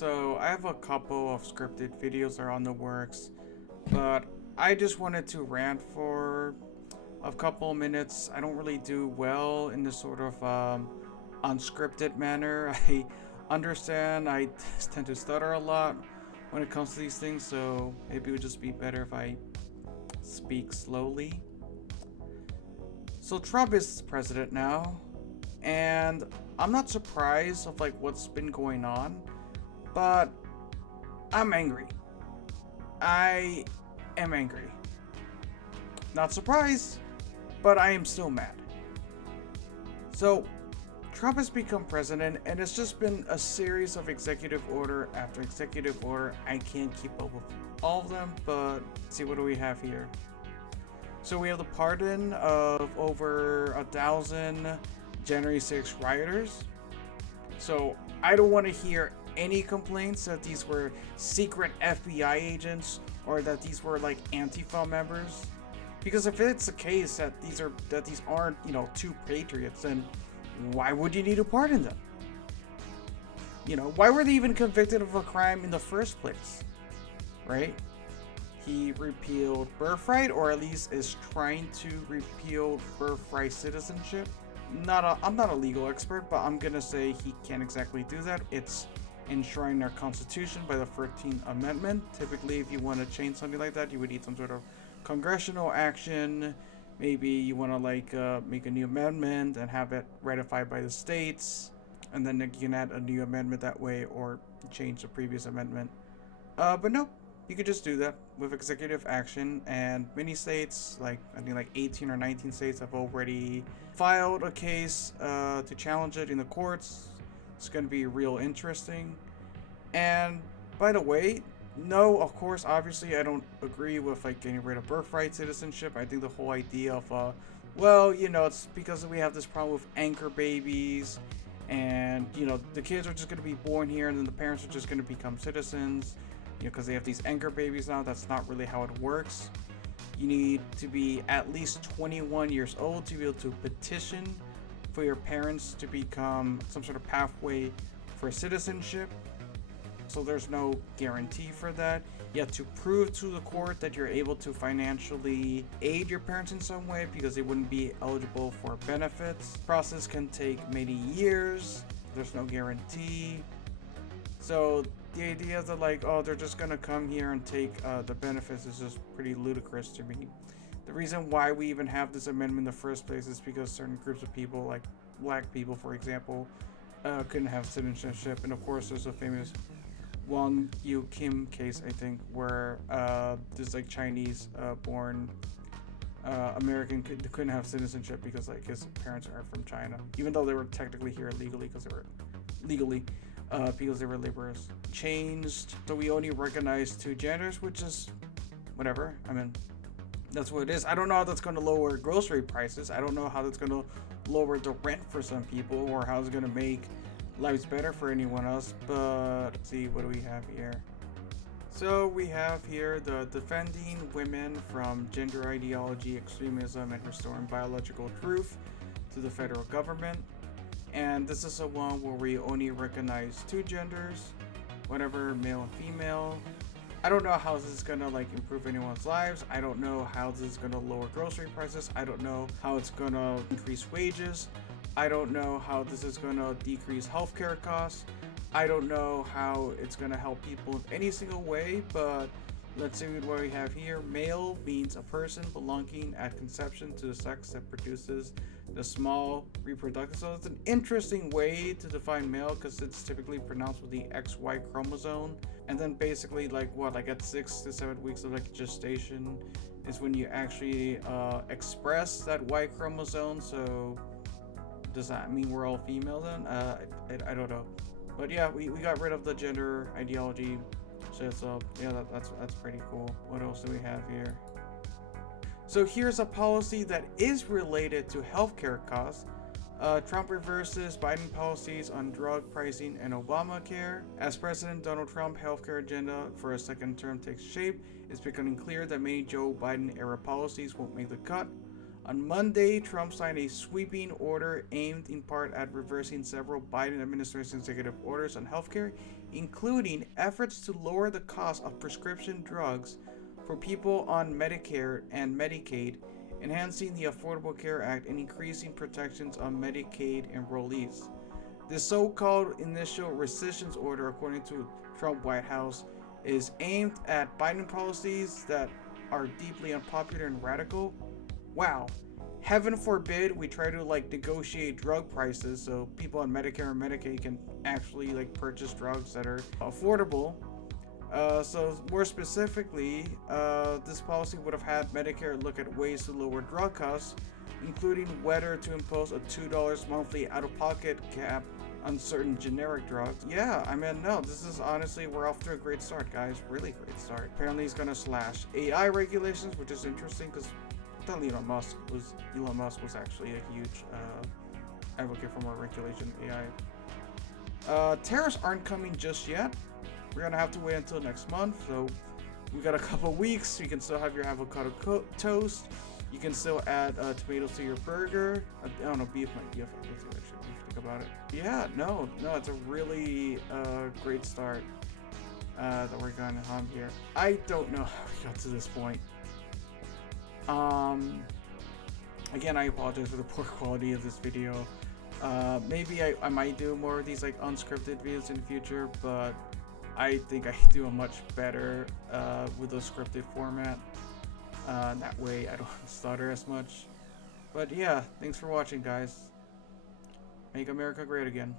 So I have a couple of scripted videos that are on the works, but I just wanted to rant for a couple minutes. I don't really do well in this sort of unscripted manner. I understand I tend to stutter a lot when it comes to these things, so maybe it would just be better if I speak slowly. So Trump is president now, and I'm not surprised of like what's been going on, but I'm angry. I am angry. Not surprised, but I am still mad. So, Trump has become president, and it's just been a series of executive order after executive order. I can't keep up with all of them, but let's see, what do we have here? So we have the pardon of over 1,000 January 6 rioters. So I don't want to hear any complaints that these were secret FBI agents or that these were like Antifa members. Because if it's the case that these aren't, two patriots, then why would you need to pardon them? Why were they even convicted of a crime in the first place? Right? He repealed birthright, or at least is trying to repeal birthright citizenship. I'm not a legal expert, but I'm gonna say he can't exactly do that. It's enshrined in our Constitution by the 13th Amendment. Typically, if you want to change something like that, you would need some sort of congressional action. Maybe you want to make a new amendment and have it ratified by the states, and then you can add a new amendment that way, or change the previous amendment. But no, you could just do that with executive action, and many states, I think 18 or 19 states, have already filed a case to challenge it in the courts. It's going to be real interesting. And by the way, no, of course, obviously, I don't agree with getting rid of birthright citizenship. I think the whole idea of, it's because we have this problem with anchor babies, and the kids are just going to be born here, and then the parents are just going to become citizens. Because they have these anchor babies now. That's not really how it works. You need to be at least 21 years old to be able to petition for your parents to become some sort of pathway for citizenship. So there's no guarantee for that. You have to prove to the court that you're able to financially aid your parents in some way, because they wouldn't be eligible for benefits. The process can take many years. There's no guarantee. So the idea that they're just gonna come here and take the benefits is just pretty ludicrous to me. The reason why we even have this amendment in the first place is because certain groups of people, like black people for example, couldn't have citizenship. And of course there's a famous Wang Yu Kim case, I think, where this Chinese born American couldn't have citizenship because his parents are from China, even though they were technically here legally because they were laborers. Changed, so we only recognize two genders, which is whatever. I mean, that's what it is. I don't know how that's going to lower grocery prices. I don't know how that's going to lower the rent for some people, or how it's going to make lives better for anyone else. But let's see, what do we have here? So we have here the Defending Women from Gender Ideology, Extremism, and Restoring Biological Truth to the Federal Government. And this is a one where we only recognize two genders, whatever, male and female. I don't know how this is gonna improve anyone's lives. I don't know how this is gonna lower grocery prices. I don't know how it's gonna increase wages. I don't know how this is gonna decrease healthcare costs. I don't know how it's gonna help people in any single way, but let's see what we have here. Male means a person belonging at conception to the sex that produces the small reproductive. So it's an interesting way to define male, because it's typically pronounced with the XY chromosome. And then basically at 6 to 7 weeks of gestation is when you actually express that Y chromosome. So does that mean we're all female then? I don't know. But yeah, we got rid of the gender ideology. So that's pretty cool. What else do we have here? So here's a policy that is related to healthcare costs. Trump reverses Biden policies on drug pricing and Obamacare. As President Donald Trump healthcare agenda for a second term takes shape, it's becoming clear that many Joe Biden era policies won't make the cut. On Monday, Trump signed a sweeping order aimed in part at reversing several Biden administration executive orders on healthcare, including efforts to lower the cost of prescription drugs for people on Medicare and Medicaid, enhancing the Affordable Care Act, and increasing protections on Medicaid enrollees. This so-called initial rescissions order, according to Trump White House, is aimed at Biden policies that are deeply unpopular and radical. Wow. Heaven forbid we try to negotiate drug prices so people on Medicare and Medicaid can actually purchase drugs that are affordable. So more specifically, this policy would have had Medicare look at ways to lower drug costs, including whether to impose a $2 monthly out-of-pocket cap on certain generic drugs. Yeah, I mean, no, this is honestly, we're off to a great start, guys. Really great start. Apparently he's gonna slash AI regulations, which is interesting because I thought Elon Musk was actually a huge advocate for more regulation of AI. Tariffs aren't coming just yet. We're gonna have to wait until next month, so we got a couple weeks. You can still have your avocado toast. You can still add tomatoes to your burger. I don't know, beef might be a favorite too, actually, if you think about it. Yeah, no, it's a really great start that we're going on here. I don't know how we got to this point. Again, I apologize for the poor quality of this video. Maybe I might do more of these unscripted videos in the future, but I think I do a much better with a scripted format. That way I don't stutter as much. But yeah, thanks for watching, guys. Make America great again.